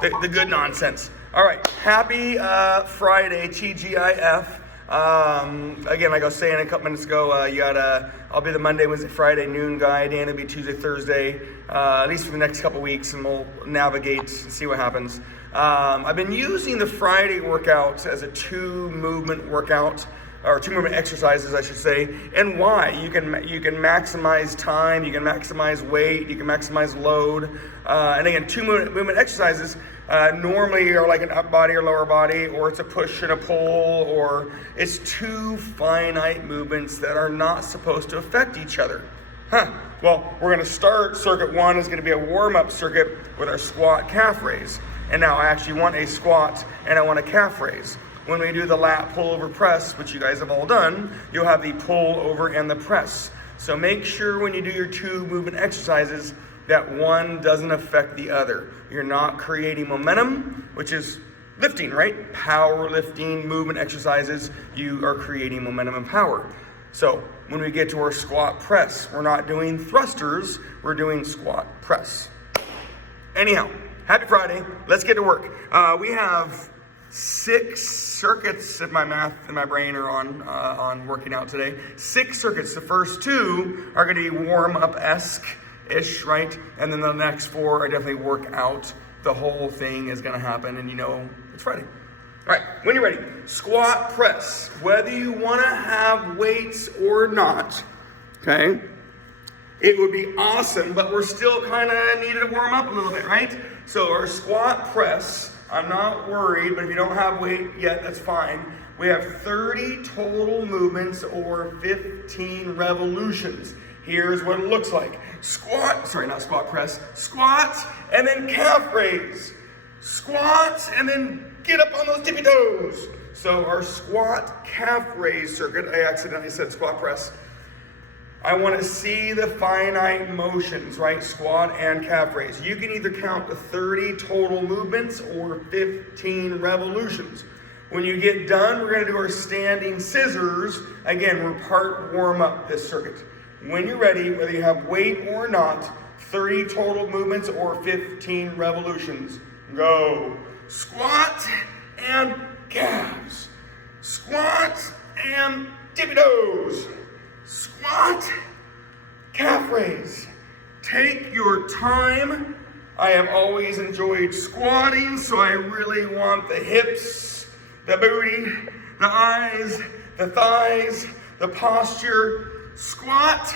the good nonsense. All right, happy Friday, TGIF. Again, like I was saying a couple minutes ago, I'll be the Monday, Wednesday, Friday noon guy. Dan will be Tuesday, Thursday, at least for the next couple weeks, and we'll navigate and see what happens. I've been using the Friday workout as a 2-movement workout, or 2-movement exercises, I should say. And why? You can maximize time, you can maximize weight, you can maximize load. And again, 2-movement exercises normally are like an up body or lower body, or it's a push and a pull, or it's 2 finite movements that are not supposed to affect each other. Well, we're going to start circuit 1 is going to be a warm-up circuit with our squat calf raise. And now I actually want a squat and I want a calf raise. When we do the lat pull over press, which you guys have all done, you'll have the pull over and the press. So make sure when you do your 2 movement exercises that one doesn't affect the other. You're not creating momentum, which is lifting, right? Power lifting, movement exercises, you are creating momentum and power. So when we get to our squat press, we're not doing thrusters, we're doing squat press. Anyhow, happy Friday, let's get to work. We have 6 circuits, if my math and my brain are on working out today. 6 circuits. The first 2 are going to be warm-up-esque-ish, right? And then the next 4 are definitely workout. The whole thing is going to happen, and you know it's Friday. All right, when you're ready, squat press. Whether you want to have weights or not, okay? It would be awesome, but we're still kind of needed to warm up a little bit, right? So our squat press, I'm not worried, but if you don't have weight yet, that's fine. We have 30 total movements or 15 revolutions. Here's what it looks like. Squat, sorry, not squat press. Squat, and then calf raise. Squat, and then get up on those tippy toes. So our squat calf raise circuit, I accidentally said squat press. I want to see the finite motions, right? Squat and calf raise. You can either count the 30 total movements or 15 revolutions. When you get done, we're going to do our standing scissors. Again, we're part warm up this circuit. When you're ready, whether you have weight or not, 30 total movements or 15 revolutions. Go. Squat and calves. Squat and tippy toes. Squat, calf raise. Take your time. I have always enjoyed squatting, so I really want the hips, the booty, the eyes, the thighs, the posture. Squat,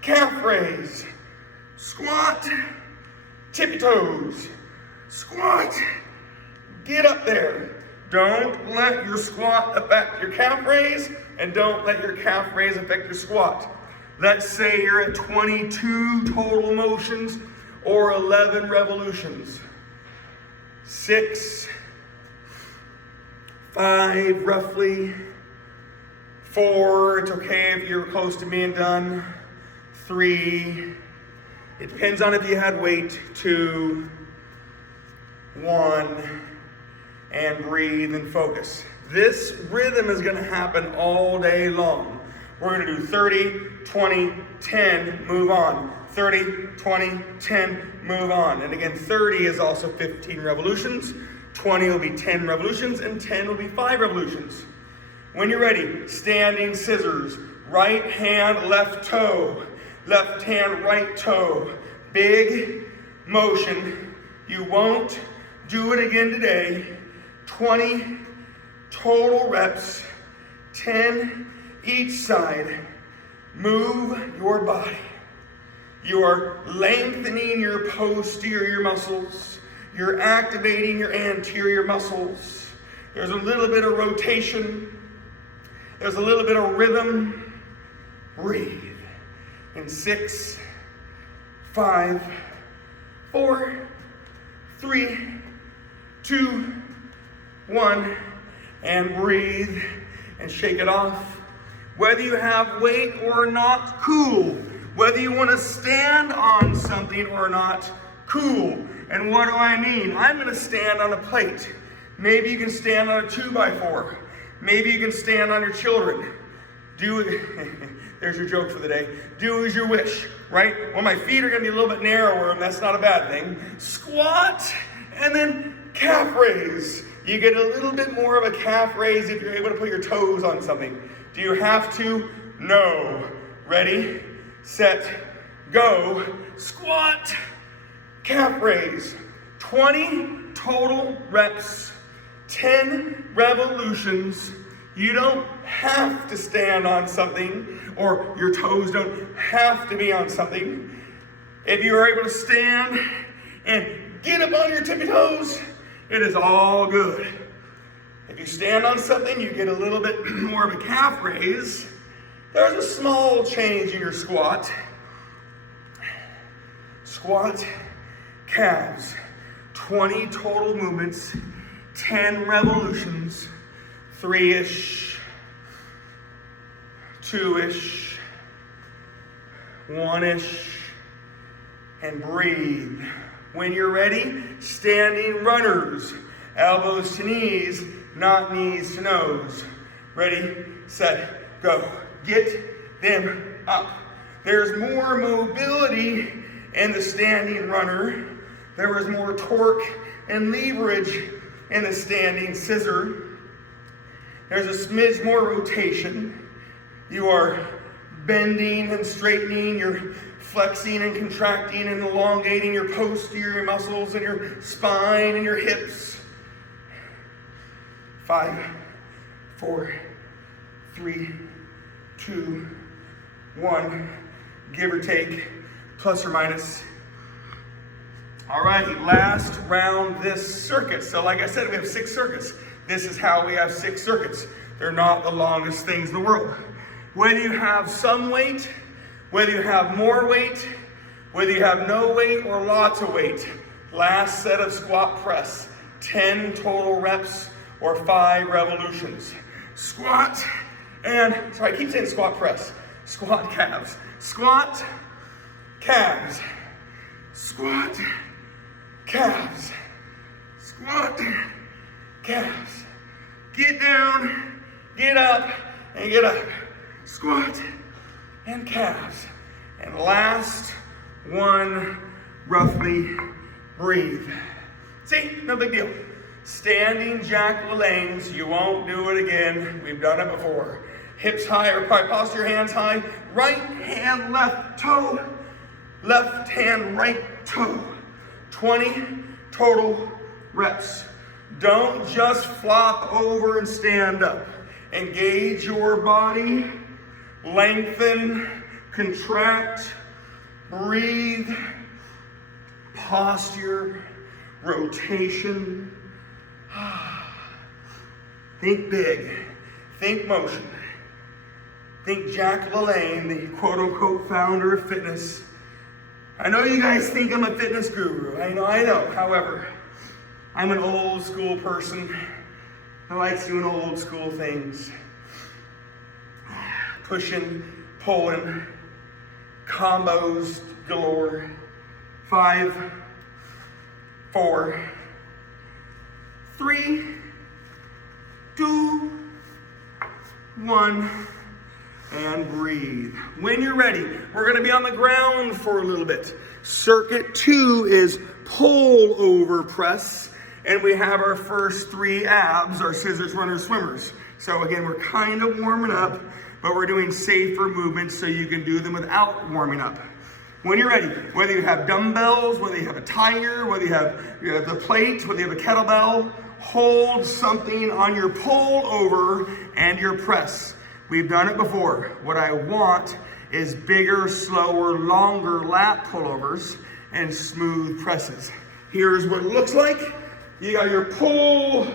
calf raise. Squat, tippy toes. Squat, get up there. Don't let your squat affect your calf raise, and don't let your calf raise affect your squat. Let's say you're at 22 total motions or 11 revolutions. 6, 5 roughly. 4, it's okay if you're close to being done. 3, it depends on if you had weight. 2, 1, and breathe and focus. This rhythm is going to happen all day long. We're going to do 30, 20, 10, move on. 30, 20, 10, move on. And again, 30 is also 15 revolutions. 20 will be 10 revolutions, and 10 will be 5 revolutions. When you're ready, standing scissors. Right hand, left toe. Left hand, right toe. Big motion. You won't do it again today. 20 total reps, 10 each side. Move your body. You are lengthening your posterior muscles. You're activating your anterior muscles. There's a little bit of rotation. There's a little bit of rhythm. Breathe. In 6, 5, 4, 3, 2, 1, and breathe and shake it off. Whether you have weight or not, cool. Whether you want to stand on something or not, cool. And what do I mean? I'm going to stand on a plate. Maybe you can stand on a 2x4. Maybe you can stand on your children. There's your joke for the day. Do as you wish, right? Well, my feet are going to be a little bit narrower, and that's not a bad thing. Squat And then calf raise. You get a little bit more of a calf raise if you're able to put your toes on something. Do you have to? No. Ready, set, go. Squat, calf raise. 20 total reps, 10 revolutions. You don't have to stand on something, or your toes don't have to be on something. If you are able to stand and get up on your tippy toes, it is all good. If you stand on something, you get a little bit more of a calf raise. There's a small change in your squat. Squat, calves, 20 total movements, 10 revolutions, 3-ish, 2-ish, 1-ish, and breathe. When you're ready, standing runners, elbows to knees, not knees to nose. Ready, set, go. Get them up. There's more mobility in the standing runner. There is more torque and leverage in the standing scissor. There's a smidge more rotation. You are bending and straightening, you're flexing and contracting and elongating your posterior muscles and your spine and your hips. 5, 4, 3, 2, 1, give or take, plus or minus. All right, last round this circuit. So like I said, we have 6 circuits. This is how we have 6 circuits. They're not the longest things in the world. Whether you have some weight, whether you have more weight, whether you have no weight or lots of weight, last set of squat press, 10 total reps or 5 revolutions. Squat and, sorry, I keep saying squat press, squat calves, squat, calves, squat, calves, squat, calves. Get down, get up, and get up. Squat and calves. And last one, roughly breathe. See, no big deal. Standing Jack LaLanne's, you won't do it again. We've done it before. Hips high, or probably posture, hands high. Right hand, left toe. Left hand, right toe. 20 total reps. Don't just flop over and stand up. Engage your body. Lengthen, contract, breathe, posture, rotation. Think big, think motion. Think Jack LaLanne, the quote-unquote founder of fitness. I know you guys think I'm a fitness guru. I know. However, I'm an old school person. I like doing old school things. Pushing, pulling, combos galore. 5, 4, 3, 2, 1, and breathe. When you're ready, we're going to be on the ground for a little bit. Circuit 2 is pull over press, and we have our first 3 abs, our scissors, runners, swimmers. So again, we're kind of warming up, but we're doing safer movements so you can do them without warming up. When you're ready, whether you have dumbbells, whether you have a tire, whether you have the plate, whether you have a kettlebell, hold something on your pull over and your press. We've done it before. What I want is bigger, slower, longer lat pullovers and smooth presses. Here's what it looks like. You got your pull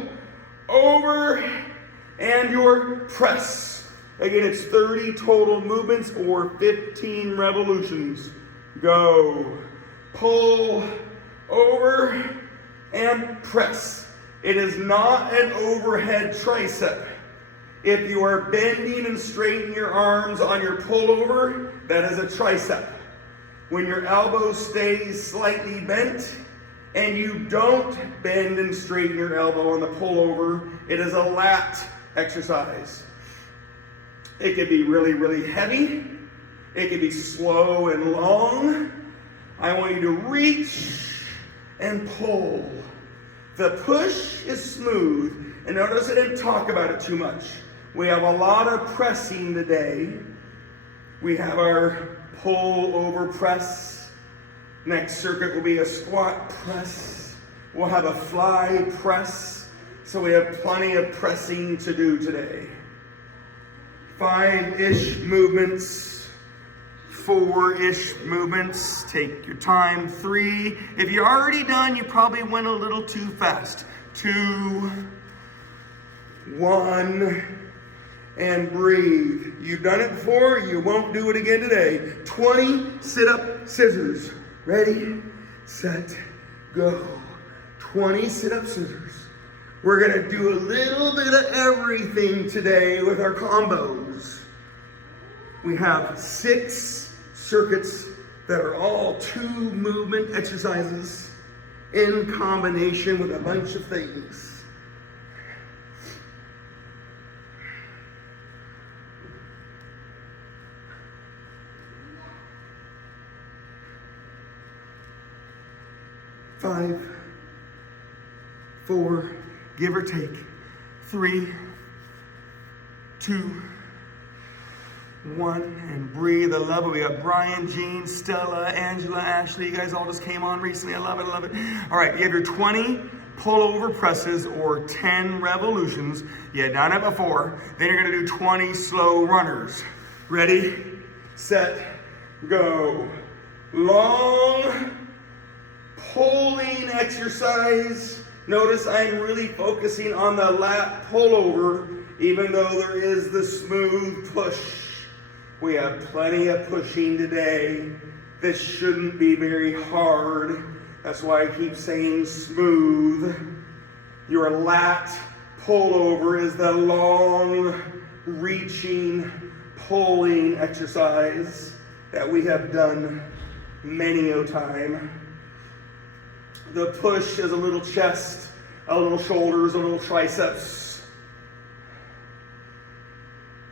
over and your press. Again, it's 30 total movements or 15 revolutions. Go. Pull over and press. It is not an overhead tricep. If you are bending and straightening your arms on your pullover, that is a tricep. When your elbow stays slightly bent and you don't bend and straighten your elbow on the pullover, it is a lat exercise. It could be really, really heavy. It could be slow and long. I want you to reach and pull. The push is smooth, and notice I didn't talk about it too much. We have a lot of pressing today. We have our pull over press. Next circuit will be a squat press. We'll have a fly press. So we have plenty of pressing to do today. 5-ish movements, 4-ish movements. Take your time. 3. If you're already done, you probably went a little too fast. 2, 1, and breathe. You've done it before, you won't do it again today. 20 sit-up scissors. Ready, set, go. 20 sit-up scissors. We're gonna do a little bit of everything today with our combos. We have 6 circuits that are all 2 movement exercises in combination with a bunch of things. Five, 4, give or take, 3, 2, 1, and breathe. I love it. We got Brian, Jean, Stella, Angela, Ashley. You guys all just came on recently. I love it, I love it. All right, you have your 20 pull-over presses or 10 revolutions. You had done it before. Then you're gonna do 20 slow runners. Ready, set, go. Long pulling exercise. Notice I'm really focusing on the lat pullover, even though there is the smooth push. We have plenty of pushing today. This shouldn't be very hard. That's why I keep saying smooth. Your lat pullover is the long, reaching, pulling exercise that we have done many a time. The push is a little chest, a little shoulders, a little triceps.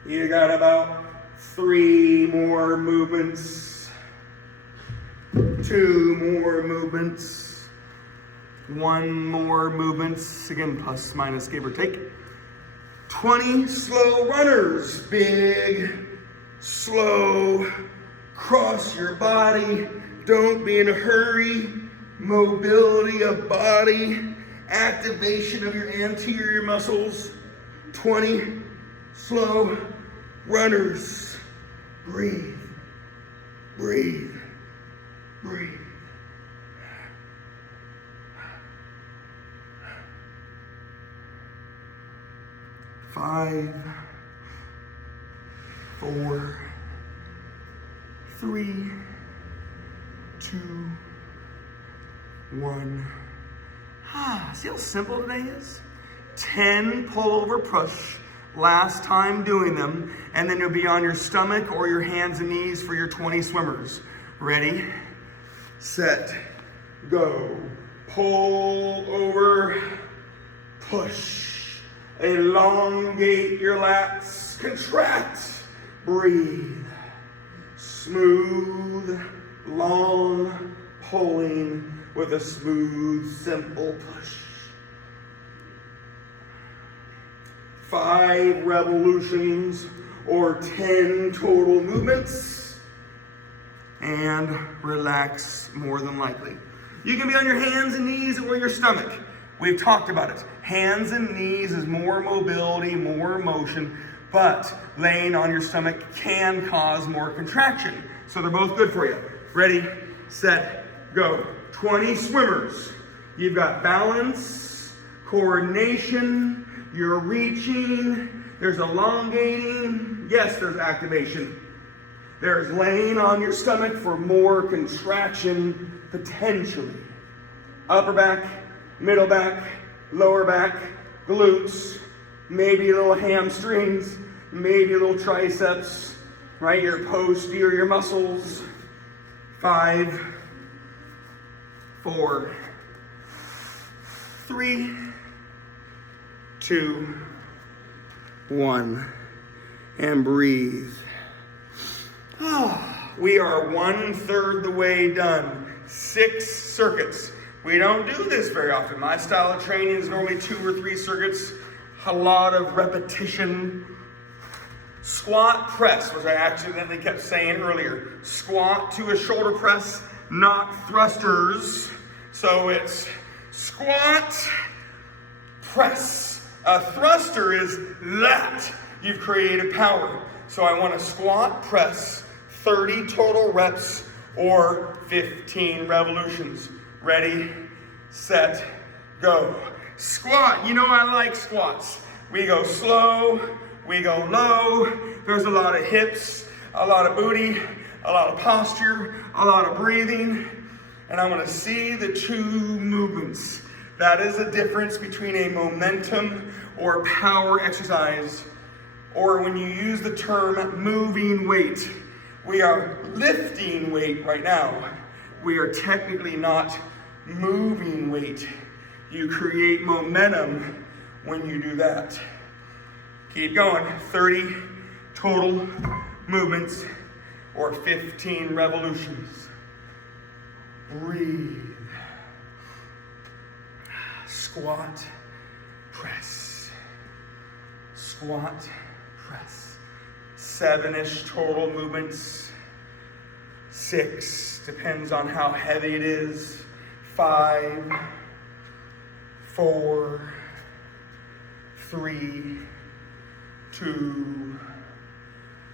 You got about 3 more movements, 2 more movements, 1 more movements, again plus minus give or take. 20 slow runners, big, slow, cross your body, don't be in a hurry. Mobility of body, activation of your anterior muscles. 20 slow runners. Breathe, breathe, breathe. Five, 4, 3, 2, 1. See how simple today is? 10 pull over push, last time doing them, and then you'll be on your stomach or your hands and knees for your 20 swimmers. Ready, set, go. Pull over, push. Elongate your lats, contract, breathe. Smooth, long pulling with a smooth, simple push. 5 revolutions or 10 total movements, and relax more than likely. You can be on your hands and knees or your stomach. We've talked about it. Hands and knees is more mobility, more motion, but laying on your stomach can cause more contraction. So they're both good for you. Ready, set, go. 20 swimmers. You've got balance, coordination, you're reaching, there's elongating, yes, there's activation. There's laying on your stomach for more contraction, potentially. Upper back, middle back, lower back, glutes, maybe little hamstrings, maybe little triceps, right? Your posterior muscles. 5, 4, 3, 2, 1, and breathe. We are 1/3 the way done. 6 circuits. We don't do this very often. My style of training is normally 2 or 3 circuits, a lot of repetition. Squat press, which I accidentally kept saying earlier. Squat to a shoulder press, not thrusters. So it's squat, press. A thruster is that. You've created power. So I want to squat, press, 30 total reps or 15 revolutions. Ready, set, go. Squat, you know I like squats. We go slow, we go low. There's a lot of hips, a lot of booty, a lot of posture, a lot of breathing. And I want to see the 2 movements. That is the difference between a momentum or power exercise, or when you use the term moving weight. We are lifting weight right now. We are technically not moving weight. You create momentum when you do that. Keep going. 30 total movements or 15 revolutions. Breathe. Squat, press. Squat, press. 7-ish total movements. 6, depends on how heavy it is. 5, 4, 3, 2,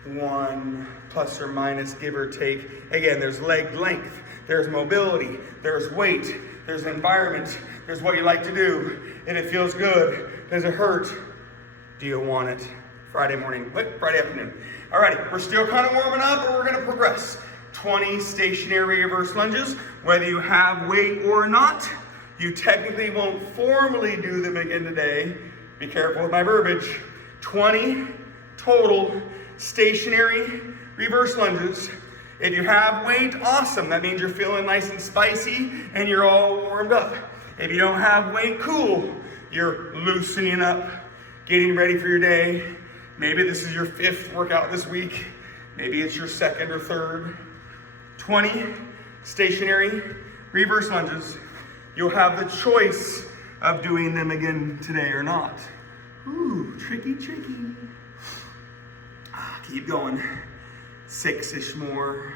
1, plus or minus, give or take. Again, there's leg length, there's mobility, there's weight, there's environment, there's what you like to do. If it feels good, does it hurt? Do you want it? Friday morning, Friday afternoon. Alrighty, we're still kind of warming up, but we're gonna progress. 20 stationary reverse lunges, whether you have weight or not. You technically won't formally do them again today. Be careful with my verbiage. 20 total stationary reverse lunges. If you have weight, awesome. That means you're feeling nice and spicy and you're all warmed up. If you don't have weight, cool. You're loosening up, getting ready for your day. Maybe this is your 5th workout this week. Maybe it's your 2nd or 3rd. 20 stationary reverse lunges. You'll have the choice of doing them again today or not. Ooh, tricky, tricky. Keep going. 6-ish more.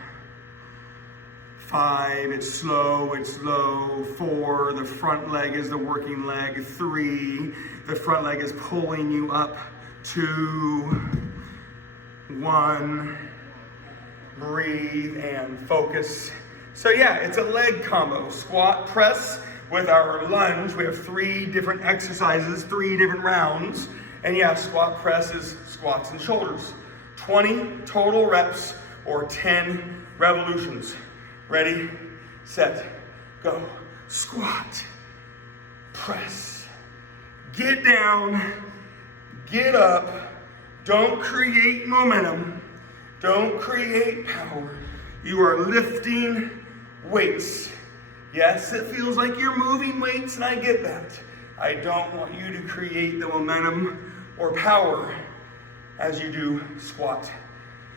5, it's slow, it's low. 4, the front leg is the working leg. 3, the front leg is pulling you up. 2, 1, breathe and focus. So yeah, it's a leg combo. Squat, press with our lunge. We have 3 different exercises, 3 different rounds. And yeah, squat, press is squats and shoulders. 20 total reps or 10 revolutions. Ready, set, go. Squat, press, get down, get up. Don't create momentum. Don't create power. You are lifting weights. Yes, it feels like you're moving weights, and I get that. I don't want you to create the momentum or power as you do squat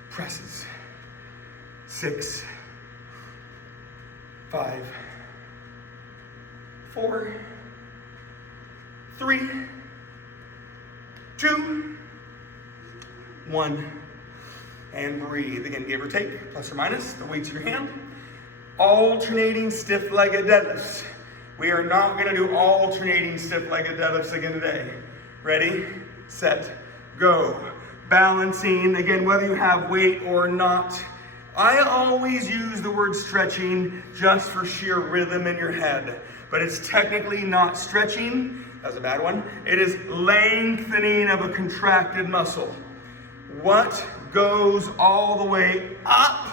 presses. 6, 5, 4, 3, 2, 1. And breathe. Again, give or take, plus or minus, the weights in your hand. Alternating stiff-legged deadlifts. We are not going to do alternating stiff-legged deadlifts again today. Ready, set, go. Balancing, again, whether you have weight or not. I always use the word stretching just for sheer rhythm in your head, but it's technically not stretching. That's a bad one. It is lengthening of a contracted muscle. What goes all the way up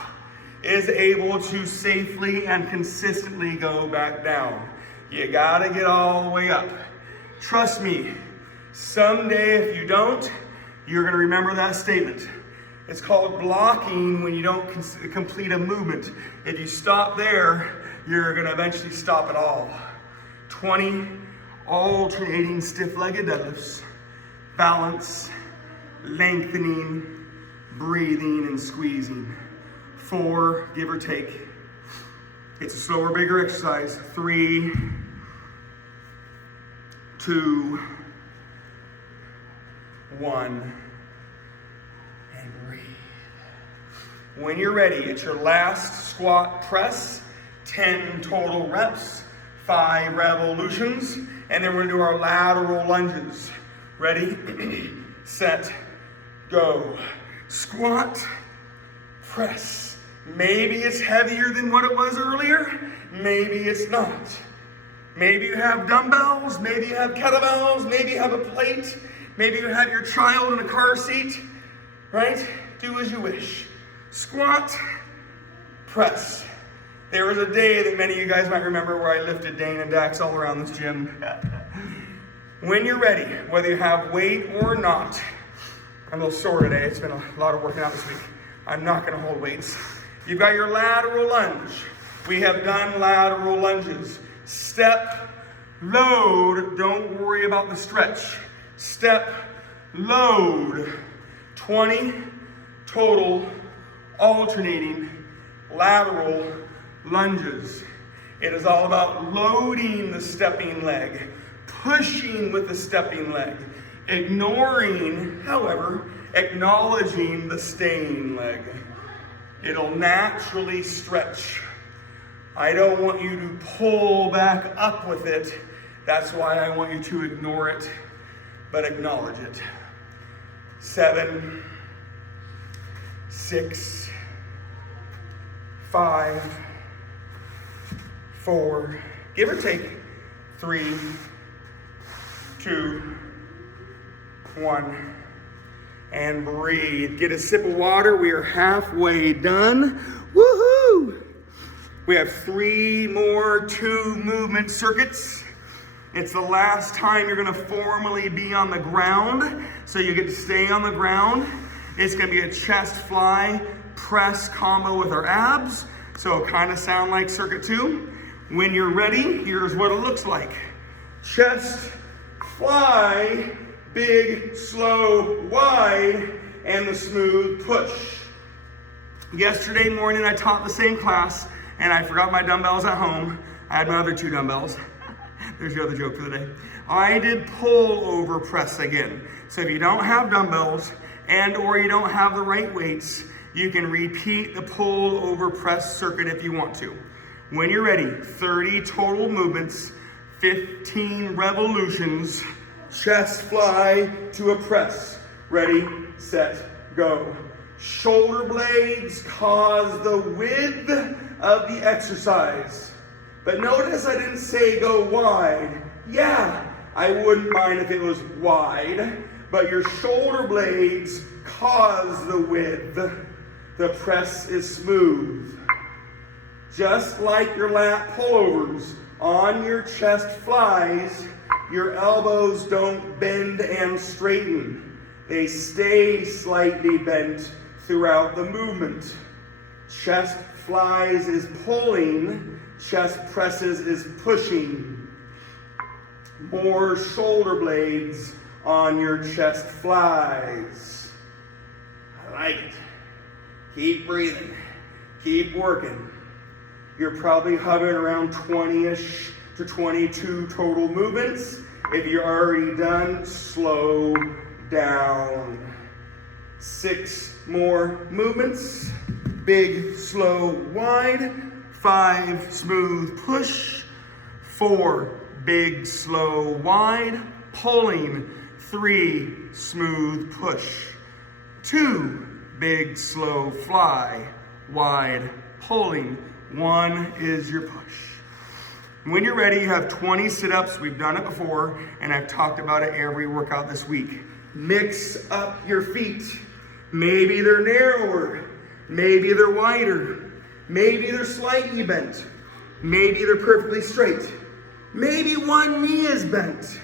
is able to safely and consistently go back down. You gotta get all the way up. Trust me, someday if you don't, you're gonna remember that statement. It's called blocking when you don't complete a movement. If you stop there, you're gonna eventually stop it all. 20 alternating stiff-legged deadlifts, balance, lengthening, breathing and squeezing. 4, give or take. It's a slower, bigger exercise. 3, 2, 1, and breathe. When you're ready, it's your last squat press, 10 total reps, 5 revolutions, and then we're gonna do our lateral lunges. Ready, set, go. Squat, press. Maybe it's heavier than what it was earlier, maybe it's not. Maybe you have dumbbells, maybe you have kettlebells, maybe you have a plate, maybe you have your child in a car seat, right? Do as you wish. Squat, press. There was a day that many of you guys might remember where I lifted Dane and Dax all around this gym. When you're ready, whether you have weight or not, I'm a little sore today, it's been a lot of working out this week. I'm not gonna hold weights. You've got your lateral lunge. We have done lateral lunges. Step, load, don't worry about the stretch. Step, load, 20 total alternating lateral lunges. It is all about loading the stepping leg, pushing with the stepping leg, ignoring, however, acknowledging the staying leg. It'll naturally stretch. I don't want you to pull back up with it. That's why I want you to ignore it, but acknowledge it. 7, 6, 5, 4, give or take, 3, 2, 1, and breathe. Get a sip of water. We are halfway done. Woohoo! We have 3 more 2 movement circuits. It's the last time you're gonna formally be on the ground, so you get to stay on the ground. It's gonna be a chest fly press combo with our abs, so it'll kind of sound like circuit 2. When you're ready, here's what it looks like. Chest fly, big, slow, wide, and the smooth push. Yesterday morning, I taught the same class, and I forgot my dumbbells at home. I had my other 2 dumbbells. There's your other joke for the day. I did pull over press again. So if you don't have dumbbells and or you don't have the right weights, you can repeat the pull over press circuit if you want to. When you're ready, 30 total movements, 15 revolutions, chest fly to a press. Ready, set, go. Shoulder blades cause the width of the exercise. But notice I didn't say go wide. Yeah, I wouldn't mind if it was wide, but your shoulder blades cause the width. The press is smooth. Just like your lat pullovers, on your chest flies, your elbows don't bend and straighten. They stay slightly bent throughout the movement. Chest flies is pulling, chest presses is pushing. More shoulder blades on your chest flies. I like it. Keep breathing. Keep working. You're probably hovering around 20-ish to 22 total movements. If you're already done, slow down. 6 more movements. Big, slow, wide. 5, smooth push. 4, big, slow, wide. Pulling. 3, smooth push. 2, big, slow, fly. Wide, pulling. 1 is your push. When you're ready, you have 20 sit-ups. We've done it before, and I've talked about it every workout this week. Mix up your feet. Maybe they're narrower. Maybe they're wider. Maybe they're slightly bent. Maybe they're perfectly straight. Maybe one knee is bent.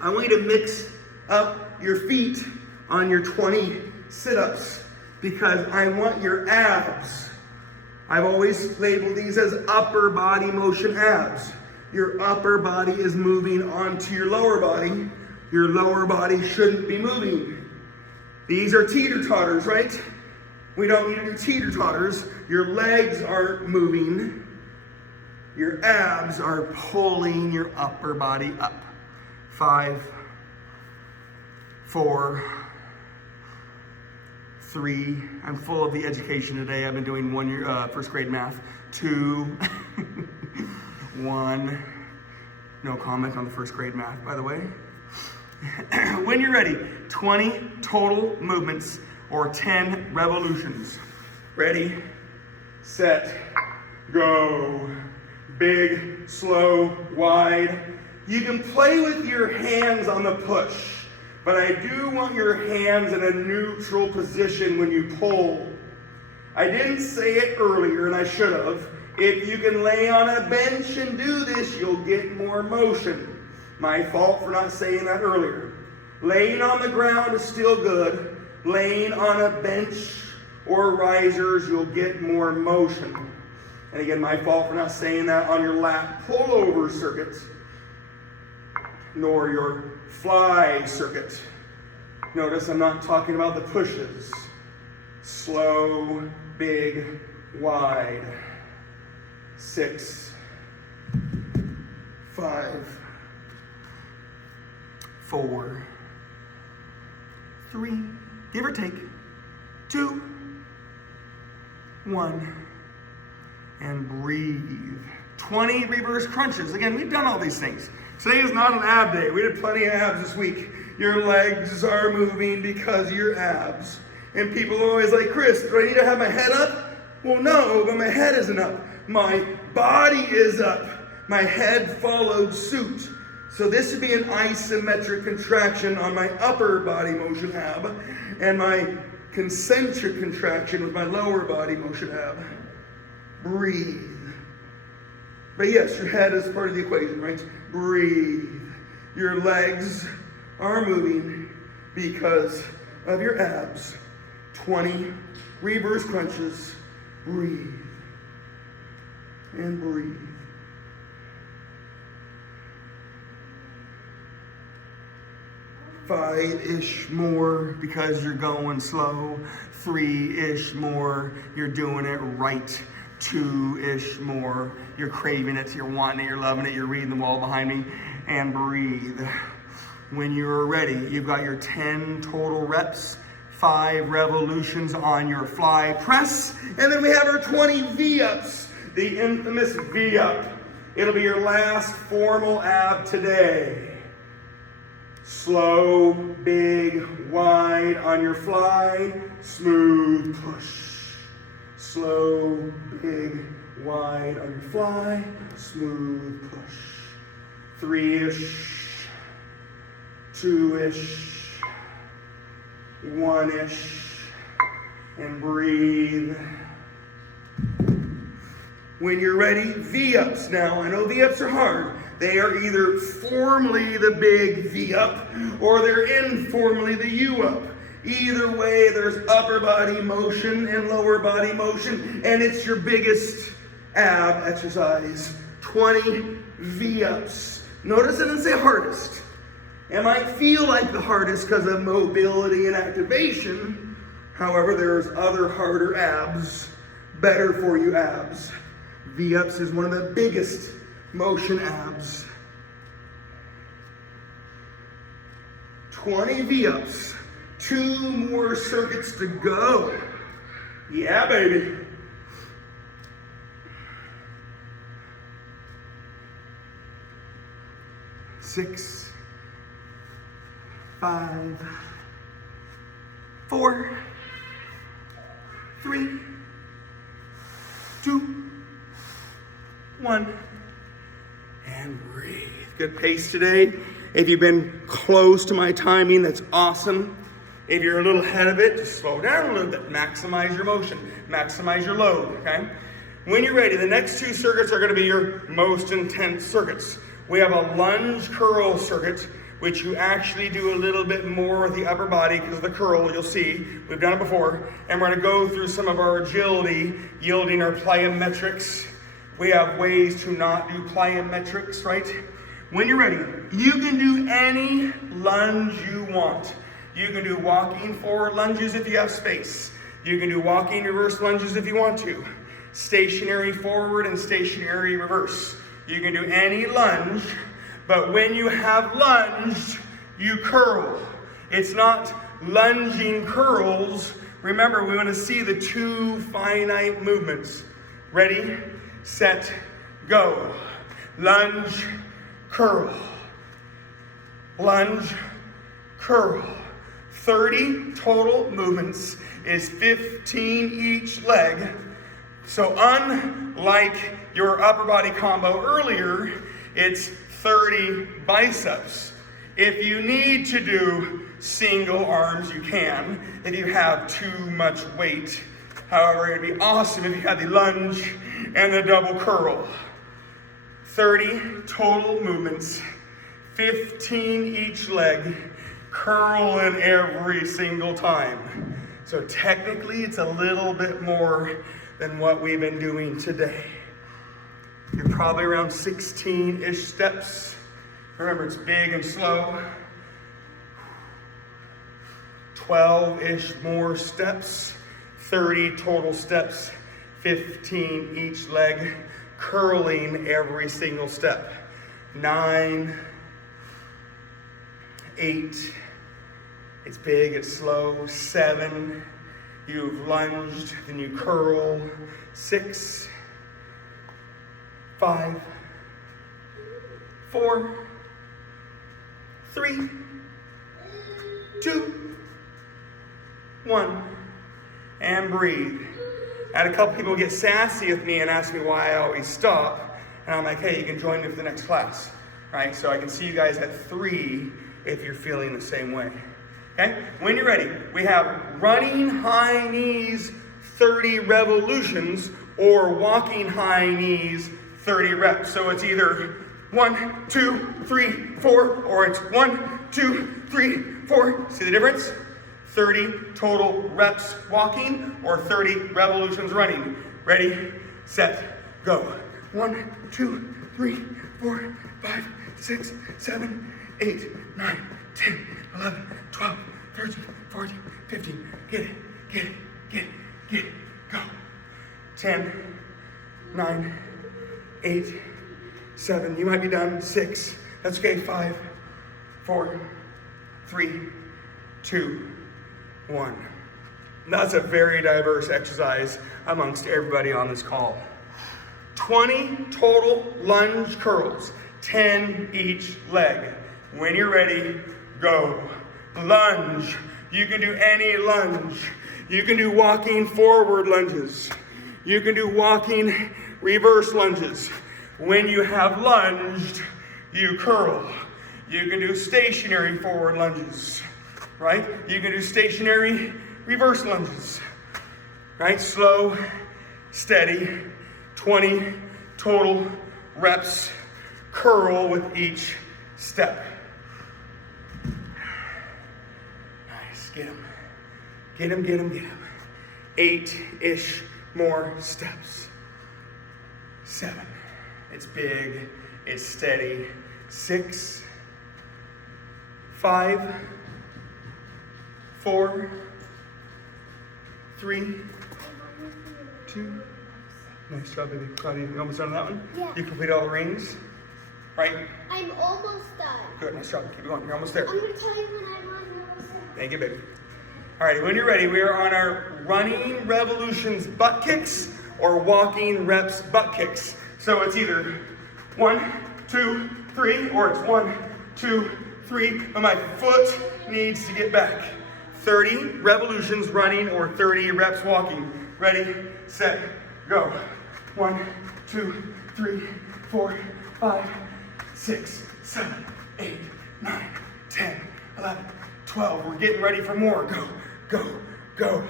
I want you to mix up your feet on your 20 sit-ups because I want your abs. I've always labeled these as upper body motion abs. Your upper body is moving onto your lower body. Your lower body shouldn't be moving. These are teeter-totters, right? We don't need to do teeter-totters. Your legs aren't moving. Your abs are pulling your upper body up. 5, 4, 3. I'm full of the education today. I've been doing 1 year, first grade math. 2, 1. No comment on the first grade math, by the way. When you're ready, 20 total movements or 10 revolutions. Ready, set, go. Big, slow, wide. You can play with your hands on the push, but I do want your hands in a neutral position when you pull. I didn't say it earlier, and I should have. If you can lay on a bench and do this, you'll get more motion. My fault for not saying that earlier. Laying on the ground is still good. Laying on a bench or risers, you'll get more motion. And again, my fault for not saying that on your lat pullover circuit, nor your fly circuit. Notice I'm not talking about the pushes. Slow, big, wide. 6, 5, 4, 3, give or take, 2, 1, and breathe. 20 reverse crunches. Again, we've done all these things. Today is not an ab day. We did plenty of abs this week. Your legs are moving because of your abs. And people are always like, Chris, do I need to have my head up? Well, no, but my head isn't up. My body is up. My head followed suit. So this would be an isometric contraction on my upper body motion ab, and my concentric contraction with my lower body motion ab. Breathe. But yes, your head is part of the equation, right? Breathe. Your legs are moving because of your abs. 20 reverse crunches. Breathe. And breathe. Five-ish more because you're going slow. 3-ish more, you're doing it right. 2-ish more, you're craving it, you're wanting it, you're loving it, you're reading the wall behind me. And breathe. When you're ready, you've got your 10 total reps, 5 revolutions on your fly press, and then we have our 20 V-ups, the infamous V-up. It'll be your last formal ab today. Slow, big, wide on your fly, smooth push. Slow, big, wide on your fly, smooth push. 3-ish, 2-ish, 1-ish, and breathe. When you're ready, V-ups. Now, I know V-ups are hard. They are either formally the big V-up or they're informally the U-up. Either way, there's upper body motion and lower body motion, and it's your biggest ab exercise. 20 V-ups. Notice it didn't say hardest. It might feel like the hardest because of mobility and activation. However, there's other harder abs, better for you abs. V-ups is one of the biggest motion abs. 20 V-ups. 2 more circuits to go. Yeah, baby. Six, 5, 4, 3, 2, 1, and breathe. Good pace today. If you've been close to my timing, that's awesome. If you're a little ahead of it, just slow down a little bit. Maximize your motion. Maximize your load, okay? When you're ready, the next 2 circuits are going to be your most intense circuits. We have a lunge curl circuit, which you actually do a little bit more with the upper body because of the curl, you'll see. We've done it before. And we're going to go through some of our agility, yielding our plyometrics. We have ways to not do plyometrics, right? When you're ready, you can do any lunge you want. You can do walking forward lunges if you have space. You can do walking reverse lunges if you want to. Stationary forward and stationary reverse. You can do any lunge, But when you have lunged, you curl. It's not lunging curls. Remember, we want to see the two finite movements. Ready, set, go. Lunge, curl. Lunge, curl. 30 total movements is 15 each leg. So unlike your upper body combo earlier, it's 30 biceps. If you need to do single arms, you can, if you have too much weight. However, it'd be awesome if you had the lunge and the double curl. 30 total movements, 15 each leg, curling every single time. So technically, it's a little bit more than what we've been doing today. You're probably around 16-ish steps. Remember, it's big and slow. 12-ish more steps, 30 total steps, 15 each leg, curling every single step. 9, 8, it's big, it's slow. 7, you've lunged, then you curl. 6, 5, 4, 3, 2, 1, and breathe. I had a couple people get sassy with me and ask me why I always stop. And I'm like, hey, you can join me for the next class, right? So I can see you guys at 3 if you're feeling the same way. Okay? When you're ready, we have running high knees 30 revolutions or walking high knees 30 reps. So it's either 1, 2, 3, 4, or it's 1, 2, 3, 4. See the difference? 30 total reps walking or 30 revolutions running. Ready, set, go. 1, 2, 3, 4, 5, 6, 7, 8, 9, 10, 11, 12, 13, 14, 15. Get it, get it, get it, get it, go. 10, 9, 8, 7. You might be done. 6. That's okay. 5, 4, 3, 2, 1. That's a very diverse exercise amongst everybody on this call. 20 total lunge curls, 10 each leg. When you're ready, go. Lunge. You can do any lunge. You can do walking forward lunges. You can do walking reverse lunges. When you have lunged, you curl. You can do stationary forward lunges. Right? You can do stationary reverse lunges. Right? Slow, steady, 20 total reps. Curl with each step. Nice. Get them. Get them, get them, get them. 8-ish more steps. 7. It's big. It's steady. 6. 5. 4, 3, 2. Nice job, baby. Claudia, you almost done on that one? Yeah. You completed all the rings, right? I'm almost done. Good, nice job. Keep going. You're almost there. I'm going to tell you when I'm almost done. Thank you, baby. All right, when you're ready, we are on our running revolutions butt kicks or walking reps butt kicks. So it's either 1, 2, 3, or it's 1, 2, 3, but my foot needs to get back. 30 revolutions running or 30 reps walking. Ready, set, go. 1, 2, 3, 4, 5, 6, 7, 8, 9, 10, 11, 12. We're getting ready for more. Go, go, go.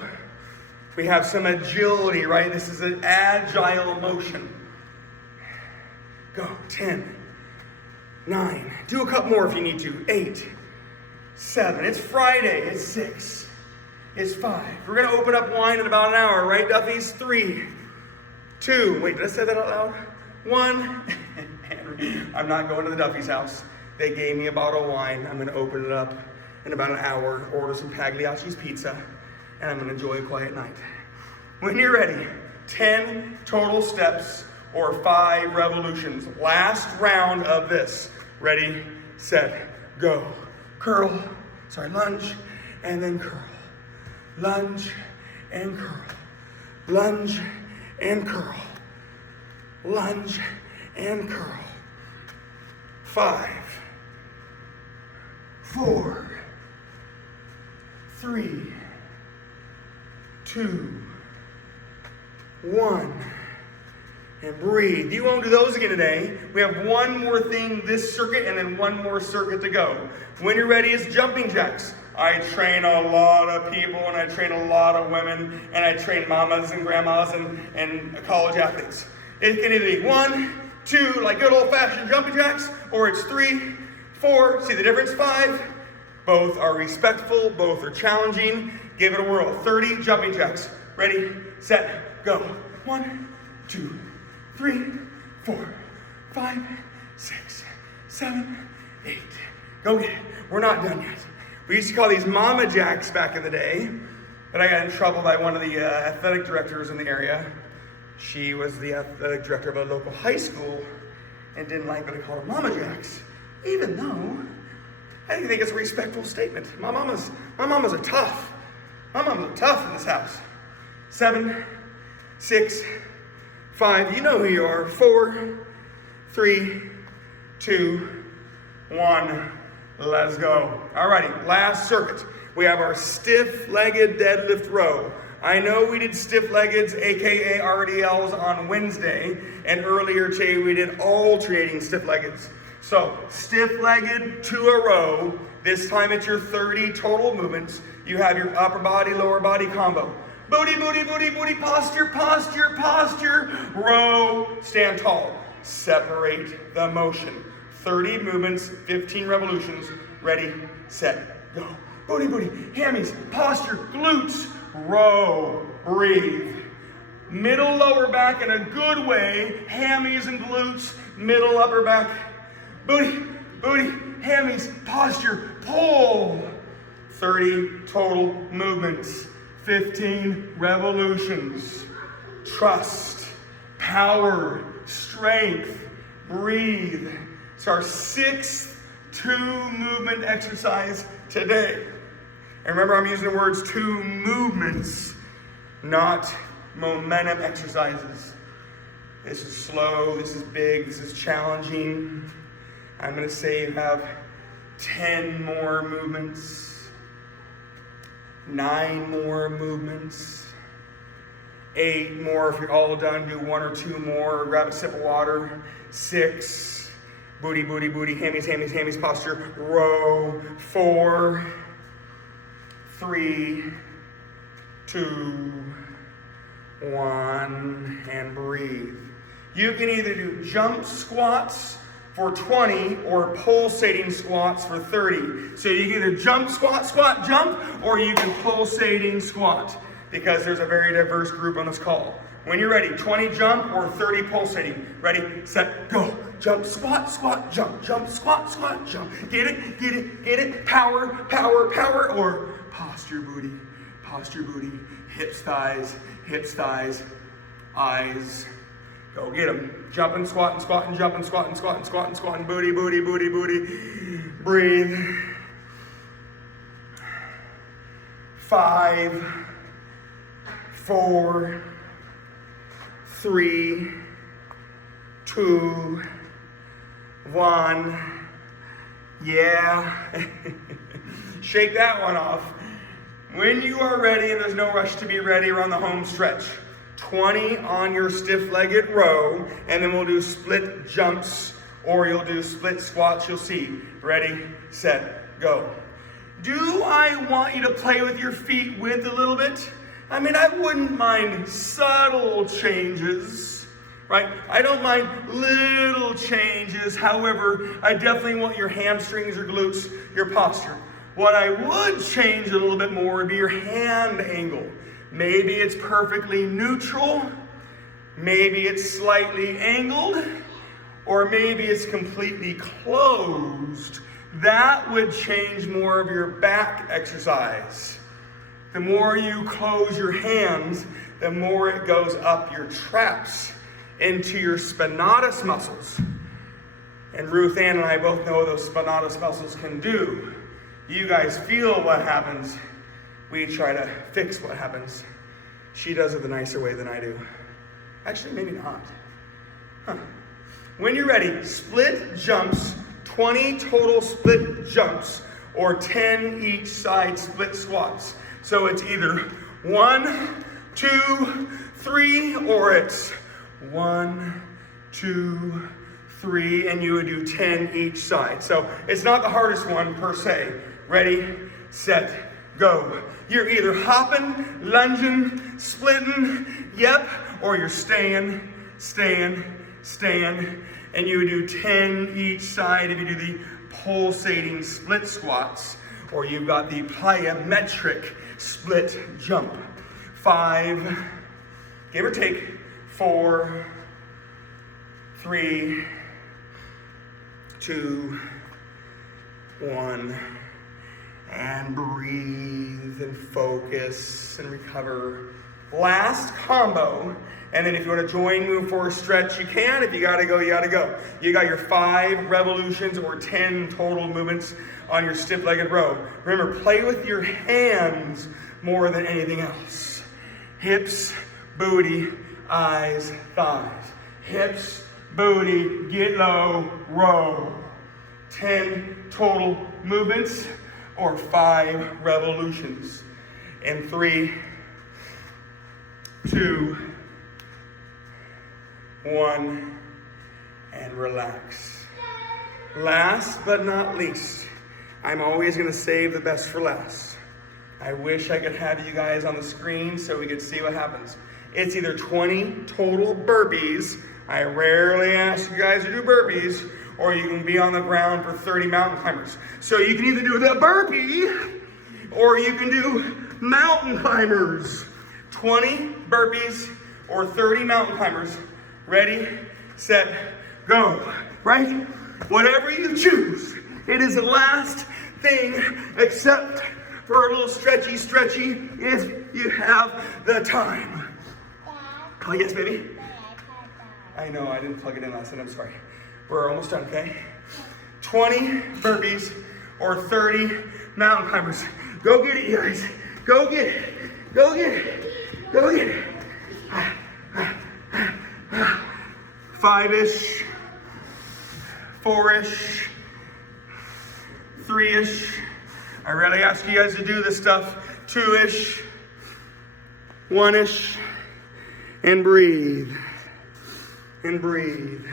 We have some agility, right? This is an agile motion. Go. 10, 9. Do a couple more if you need to. 8, 7. It's Friday. It's 6. It's 5. We're going to open up wine in about an hour, right, Duffies? 3, 2. Wait, did I say that out loud? 1. I'm not going to the Duffy's house. They gave me a bottle of wine. I'm going to open it up in about an hour, order some Pagliacci's pizza, and I'm going to enjoy a quiet night. When you're ready, 10 total steps or 5 revolutions. Last round of this. Ready, set, go. Curl, lunge, and then curl. Lunge and curl. Lunge and curl. Lunge and curl. 5, 4, 3, 2, 1. And breathe. You won't do those again today. We have one more thing this circuit and then one more circuit to go. When you're ready, it's jumping jacks. I train a lot of people and I train a lot of women and I train mamas and grandmas and college athletes. It can either be 1, 2, like good old-fashioned jumping jacks, or it's 3, 4, see the difference? 5. Both are respectful, both are challenging. Give it a whirl. 30 jumping jacks. Ready, set, go. 1, 2, 3, 4, 5, 6, 7, 8. Go get it. We're not done yet. We used to call these mama jacks back in the day, but I got in trouble by one of the athletic directors in the area. She was the athletic director of a local high school and didn't like that I called her mama jacks, even though I didn't think it's a respectful statement. My mamas are tough. My mamas are tough in this house. 7, 6, 5, you know who you are. 4, 3, 2, 1. Let's go. Alrighty, last circuit. We have our stiff-legged deadlift row. I know we did stiff-leggeds, aka RDLs, on Wednesday, and earlier today we did alternating stiff-leggeds. So, stiff-legged to a row. This time it's your 30 total movements. You have your upper body, lower body combo. Booty, booty, booty, booty, posture, posture, posture. Row, stand tall. Separate the motion. 30 movements, 15 revolutions. Ready, set, go. Booty, booty, hammies, posture, glutes. Row, breathe. Middle lower back in a good way. Hammies and glutes, middle upper back. Booty, booty, hammies, posture, pull. 30 total movements. 15 revolutions. Trust, power, strength, breathe. It's our 6th 2-movement exercise today. And remember, I'm using the words 2 movements, not momentum exercises. This is slow, this is big, this is challenging. I'm going to say you have 10 more movements. 9 more movements, 8 more. If you're all done, do 1 or 2 more. Grab a sip of water. 6, booty, booty, booty, hammies, hammies, hammies, posture, row. 4, 3, 2, 1, and breathe. You can either do jump squats for 20 or pulsating squats for 30. So you can either jump, squat, squat, jump, or you can pulsating squat, because there's a very diverse group on this call. When you're ready, 20 jump or 30 pulsating. Ready, set, go. Jump, squat, squat, jump, jump, squat, squat, jump. Get it, get it, get it. Power, power, power, or posture booty, hips, thighs, eyes. Go get them. Jumping, squatting, squatting, jumping, squatting, squatting, squatting, squatting. Booty, booty, booty, booty. Breathe. 5, 4, 3, 2, 1. Yeah. Shake that one off. When you are ready, and there's no rush to be ready, around the home stretch. 20 on your stiff-legged row, and then we'll do split jumps, or you'll do split squats. You'll see. Ready, set, go. Do I want you to play with your feet with a little bit? I mean, I wouldn't mind subtle changes, right? I don't mind little changes. However, I definitely want your hamstrings, your glutes, your posture. What I would change a little bit more would be your hand angle. Maybe it's perfectly neutral, maybe it's slightly angled, or maybe it's completely closed. That would change more of your back exercise. The more you close your hands, the more it goes up your traps into your spinatus muscles. and Ruth Ann and I both know those spinatus muscles can do. You guys feel what happens. We try to fix what happens. She does it the nicer way than I do. Actually, maybe not. Huh. When you're ready, split jumps, 20 total split jumps, or 10 each side split squats. So it's either 1, 2, 3, or it's 1, 2, 3, and you would do 10 each side. So it's not the hardest one per se. Ready, set, go. You're either hopping, lunging, splitting, yep, or you're staying, and you would do 10 each side if you do the pulsating split squats, or you've got the plyometric split jump. 5, give or take, 4, 3, 2, 1, and breathe and focus and recover. Last combo, and then if you want to join, move for a stretch, you can. If you gotta go, you gotta go. You got your 5 revolutions or 10 total movements on your stiff-legged row. Remember, play with your hands more than anything else. Hips, booty, eyes, thighs. Hips, booty, get low, row. 10 total movements or 5 revolutions. In 3, 2, 1, and relax. Last but not least, I'm always going to save the best for last. I wish I could have you guys on the screen so we could see what happens. It's either 20 total burpees. I rarely ask you guys to do burpees, or you can be on the ground for 30 mountain climbers. So you can either do the burpee, or you can do mountain climbers. 20 burpees or 30 mountain climbers. Ready, set, go. Right? Whatever you choose. It is the last thing except for a little stretchy if you have the time. Oh, yes, baby? I know, I didn't plug it in last night. I'm sorry. We're almost done, okay? 20 burpees or 30 mountain climbers. Go get it, you guys. Go get it. Go get it. Go get it. 5-ish, 4-ish, 3-ish. I rarely ask you guys to do this stuff. 2-ish, 1-ish, and breathe. And breathe.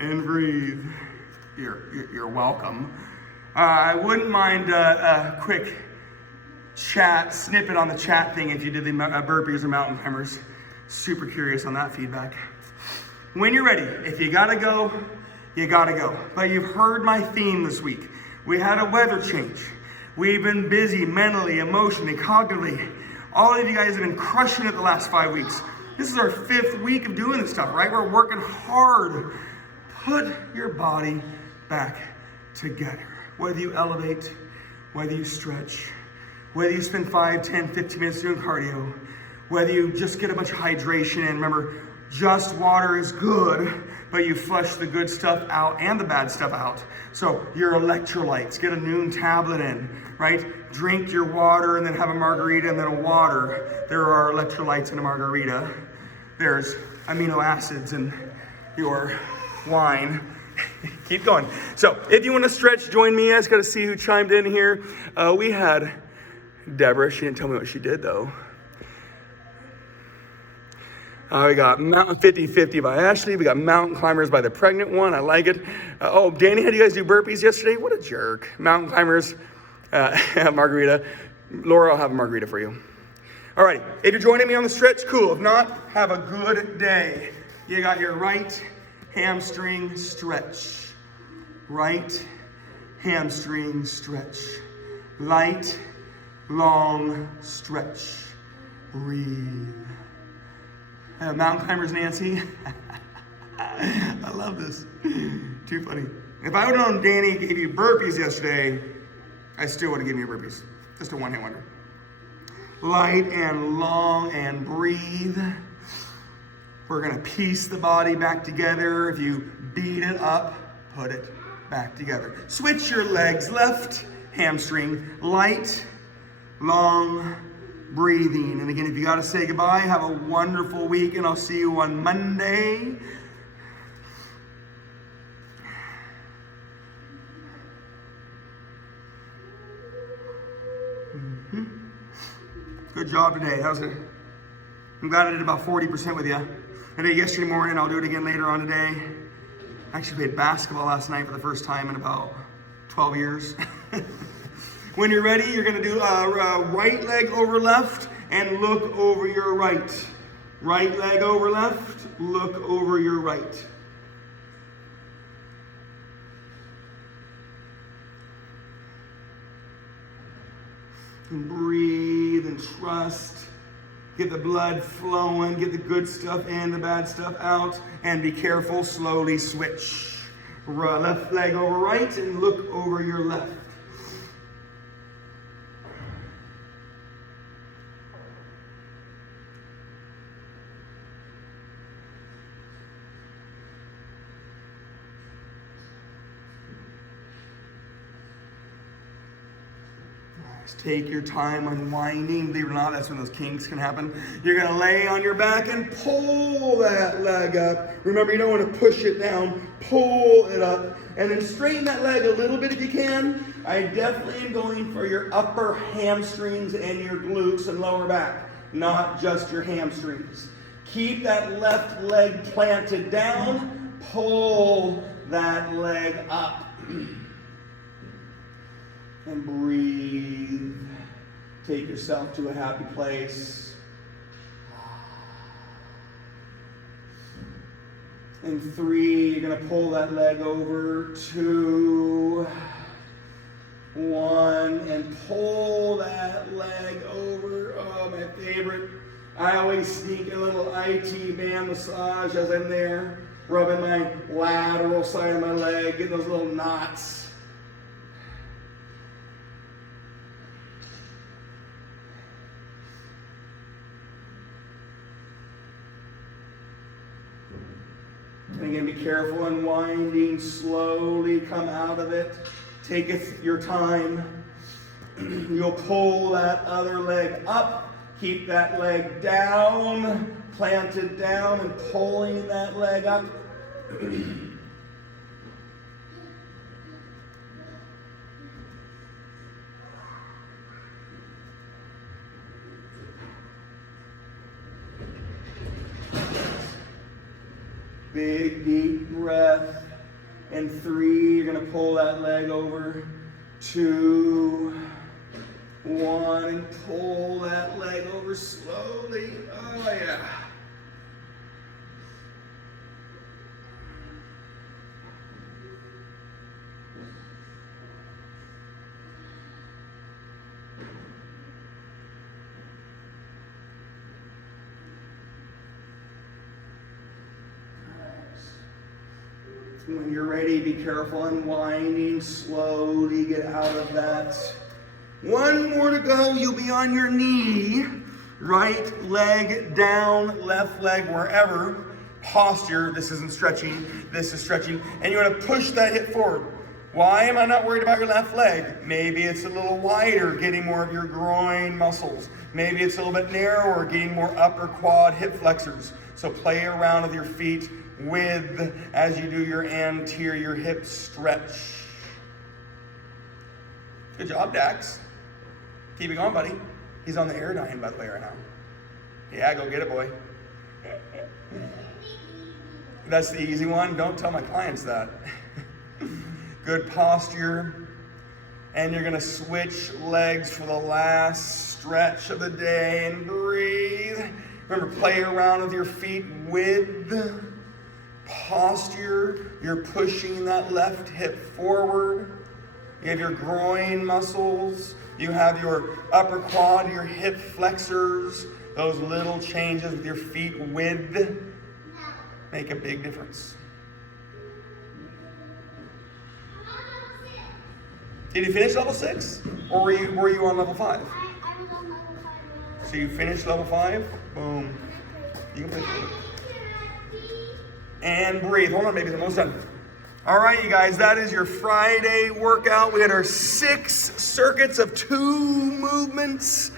And breathe. You're welcome. I wouldn't mind a quick chat snippet on the chat thing if you did the burpees or mountain climbers. Super curious on that feedback. When you're ready, if you gotta go, you gotta go. But you've heard my theme this week. We had a weather change. We've been busy mentally, emotionally, cognitively. All of you guys have been crushing it the last 5 weeks. This is our 5th week of doing this stuff, right? We're working hard. Put your body back together. Whether you elevate, whether you stretch, whether you spend 5, 10, 15 minutes doing cardio, whether you just get a bunch of hydration in. Remember, just water is good, but you flush the good stuff out and the bad stuff out. So your electrolytes, get a noon tablet in, right? Drink your water and then have a margarita and then a water. There are electrolytes in a margarita. There's amino acids in your wine. Keep going. So if you want to stretch, join me. I just got to see who chimed in here. We had Deborah. She didn't tell me what she did, though. We got Mountain 50-50 by Ashley. We got Mountain Climbers by the Pregnant One. I like it. Oh, Danny, how do you guys do burpees yesterday? What a jerk. Mountain Climbers, margarita. Laura, I'll have a margarita for you. All right, if you're joining me on the stretch, cool. If not, have a good day. You got your right hamstring stretch. Right hamstring stretch. Light, long stretch. Breathe. Mountain climbers, Nancy. I love this. Too funny. If I would have known Danny gave you burpees yesterday, I still would have given you burpees. Just a one-hit wonder. Light and long and breathe. We're gonna piece the body back together. If you beat it up, put it back together. Switch your legs, left hamstring, light, long breathing. And again, if you gotta say goodbye, have a wonderful week, and I'll see you on Monday. Good job today. How's it? I'm glad I did about 40% with you. I did it yesterday morning. I'll do it again later on today. I actually played basketball last night for the first time in about 12 years. When you're ready, you're gonna do right leg over left and look over your right. Right leg over left, look over your right. And breathe and trust. Get the blood flowing, get the good stuff in, the bad stuff out, and be careful, slowly switch. Left leg over right and look over your left. Take your time unwinding. Believe it or not, that's when those kinks can happen. You're gonna lay on your back and pull that leg up. Remember, you don't want to push it down. Pull it up. And then straighten that leg a little bit if you can. I definitely am going for your upper hamstrings and your glutes and lower back, not just your hamstrings. Keep that left leg planted down. Pull that leg up. And breathe. Take yourself to a happy place. And 3, you're going to pull that leg over. 2, 1, and pull that leg over. Oh, my favorite. I always sneak a little IT band massage as I'm there, rubbing my lateral side of my leg, getting those little knots. And again, be careful, unwinding, slowly come out of it. Take your time. You'll pull that other leg up. Keep that leg down, planted down, and pulling that leg up. Big, deep breath. And 3, you're going to pull that leg over. 2, 1, and pull that leg over slowly. Oh, yeah. When you're ready, be careful, unwinding, slowly get out of that. 1 more to go, you'll be on your knee. Right leg down, left leg wherever. Posture, this isn't stretching, this is stretching. And you want to push that hip forward. Why am I not worried about your left leg? Maybe it's a little wider, getting more of your groin muscles. Maybe it's a little bit narrower, getting more upper quad hip flexors. So play around with your feet as you do your anterior hip stretch. Good job, Dax. Keep it going, buddy. He's on the Airdyne, by the way, right now. Yeah, go get it, boy. That's the easy one. Don't tell my clients that. Good posture. And you're going to switch legs for the last stretch of the day and breathe. Remember, play around with your feet with posture. You're pushing that left hip forward. You have your groin muscles. You have your upper quad, your hip flexors. Those little changes with your feet with make a big difference. Did you finish level 6? Or were you on level 5? I was on level 5. So you finished level 5? Boom. You can play. and breathe. Hold on, baby, I'm almost done. All right, you guys, that is your Friday workout. We had our 6 circuits of 2 movements.